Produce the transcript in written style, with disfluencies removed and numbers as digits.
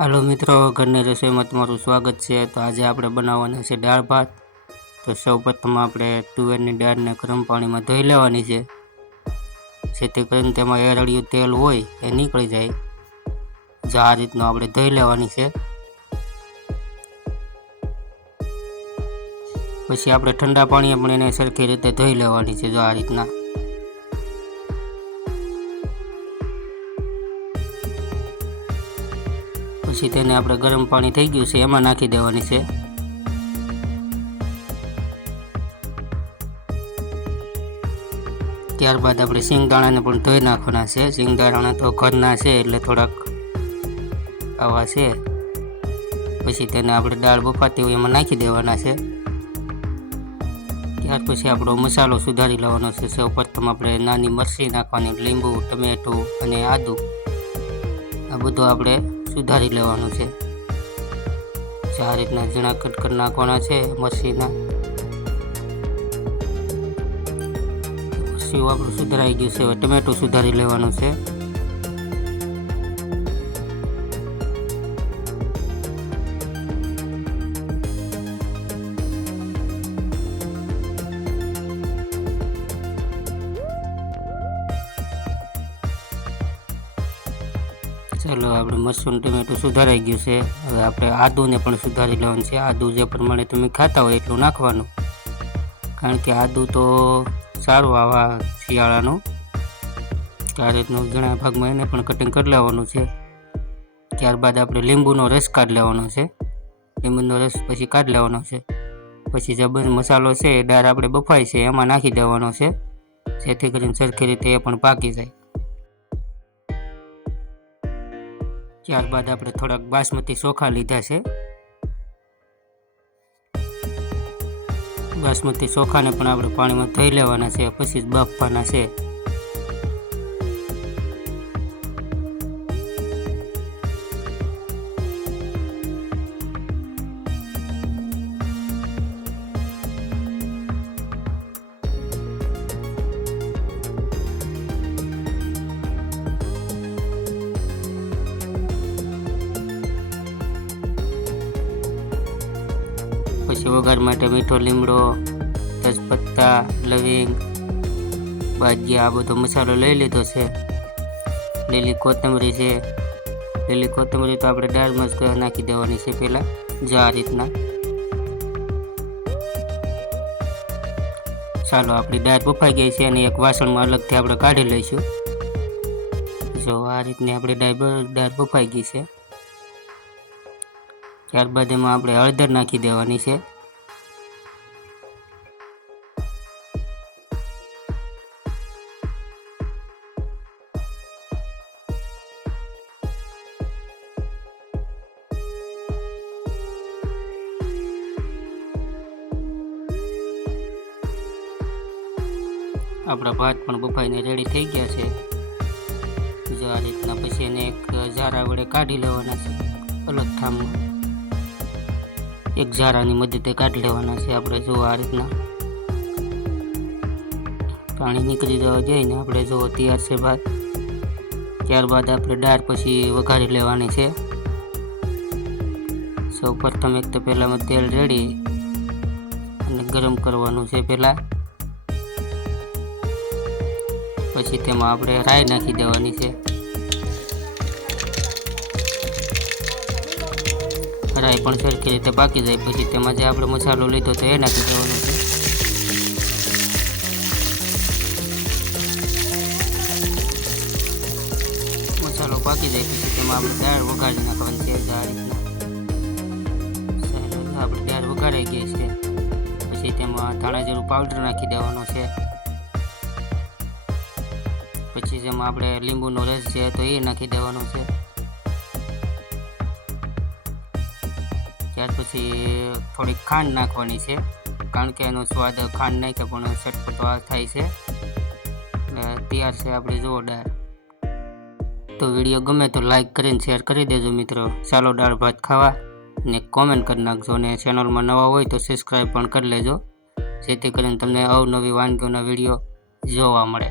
હાલો મિત્રો, ઘરની રસોઈમાં તમારું સ્વાગત છે। તો આજે આપણે બનાવવાના છે દાળ ભાત। તો સૌપ્રથમ આપણે તુવેરની દાળને ગરમ પાણીમાં ધોઈ લેવાની છે, જેથી કરીને તેમાં એરળિયું તેલ હોય એ નીકળી જાય। જો આ રીતનું આપણે ધોઈ લેવાની છે। પછી આપણે ઠંડા પાણીએ પણ એને સરખી રીતે ધોઈ લેવાની છે। જો આ રીતના પછી તેને આપણે ગરમ પાણી થઈ ગયું છે એમાં નાખી દેવાની છે। ત્યારબાદ આપણે સિંગદાણાને પણ ધોઈ નાખવાના છે। સિંગદાણા તો ઘરના છે એટલે થોડાક આવા છે। પછી તેને આપણે દાળ બફાતી હોય એમાં નાખી દેવાના છે। ત્યાર પછી આપણો મસાલો સુધારી લેવાનો છે। સૌપ્રથમ આપણે નાની મરચી નાખવાની, લીંબુ, ટમેટું અને આદું, આ બધું આપણે સુધારી લેવાનું છે। આ રીતના ઝીણા કટકટ નાખવાના છે મરચીના। મરચી આપણું સુધારાઈ ગયું છે। હવે ટમેટું સુધારી લેવાનું છે। ચાલો, આપણે મરચું ટમેટું સુધારાઈ ગયું છે। હવે આપણે આદુને પણ સુધારી લેવાનું છે। આદું જે પ્રમાણે તમે ખાતા હોય એટલું નાખવાનું, કારણ કે આદું તો સારું આવા શિયાળાનું। આ રીતનું ઘણા ભાગમાં એને પણ કટિંગ કરી લેવાનું છે। ત્યારબાદ આપણે લીંબુનો રસ કાઢી લેવાનો છે। લીંબુનો રસ પછી કાઢી લેવાનો છે। પછી જે બધો મસાલો છે એ દાળ આપણે બફાઈ છે એમાં નાખી દેવાનો છે, જેથી કરીને સરખી રીતે એ પણ પાકી જાય। ત્યારબાદ આપણે થોડાક બાસમતી ચોખા લીધા છે। બાસમતી ચોખાને પણ આપણે પાણીમાં ધોઈ લેવાના છે, પછી જ બાફવાના છે। પછી વઘાર માટે મીઠો લીમડો, તેજપત્તા, લવિંગ, બાજીયા, આ બધો મસાલો લઈ લીધો છે। લીલી કોથમરી છે। લીલી કોથમરી તો આપણે દાળમાં જ નાખી દેવાની છે પહેલાં, જો આ રીતના। ચાલો, આપણી દાળ બફાઈ ગઈ છે અને એક વાસણમાં અલગથી આપણે કાઢી લઈશું। જો આ રીતની આપણી દાળ બફાઈ ગઈ છે। ત્યારબાદ એમાં આપણે હળદર નાખી દેવાની છે। આપણા ભાત પણ બફાઈને રેડી થઈ ગયા છે। જો આ રીતના પછી એને એક ઝારા વડે કાઢી લેવાના છે અલગ થામમાં। એક ઝારાની મદદે કાઢી લેવાના છે આપણે। જો આ રીતના પાણી નીકળી જવા જઈને આપણે જો તૈયાર છે ભાત। ત્યારબાદ આપણે દાળ પછી વઘારી લેવાની છે। સૌ પ્રથમ એક તો પહેલાં તેલ રેડી અને ગરમ કરવાનું છે પહેલાં। પછી તેમાં આપણે રાઈ નાખી દેવાની છે। રાઈ પણ સરખી રીતે પાકી જાય પછી તેમાં જે આપણે મસાલો લીધો તો એ નાખી દેવાનો છે। મસાલો પાકી જાય પછી તેમાં આપણે દાળ વઘારી નાખવાની છે। આ રીતના આપણે દાળ વઘારાઈ ગઈ છે। પછી તેમાં ધાણા જીરું પાવડર નાખી દેવાનો છે। પછી જેમાં આપણે લીંબુનો રસ છે તો એ નાખી દેવાનો છે। ત્યાર પછી થોડીક ખાંડ નાખવાની છે, કારણ કે એનો સ્વાદ ખાંડ નાખે પણ ચટપટો થાય છે। તૈયાર છે આપણી જુઓ દાળ। તો વિડીયો ગમે તો લાઈક કરીને શેર કરી દેજો મિત્રો। ચાલો દાળ ભાત ખાવા, ને કોમેન્ટ કરી નાખજો, અને ચેનલમાં નવા હોય તો સબસ્ક્રાઈબ પણ કરી લેજો, જેથી કરીને તમને અવનવી વાનગીઓના વિડીયો જોવા મળે।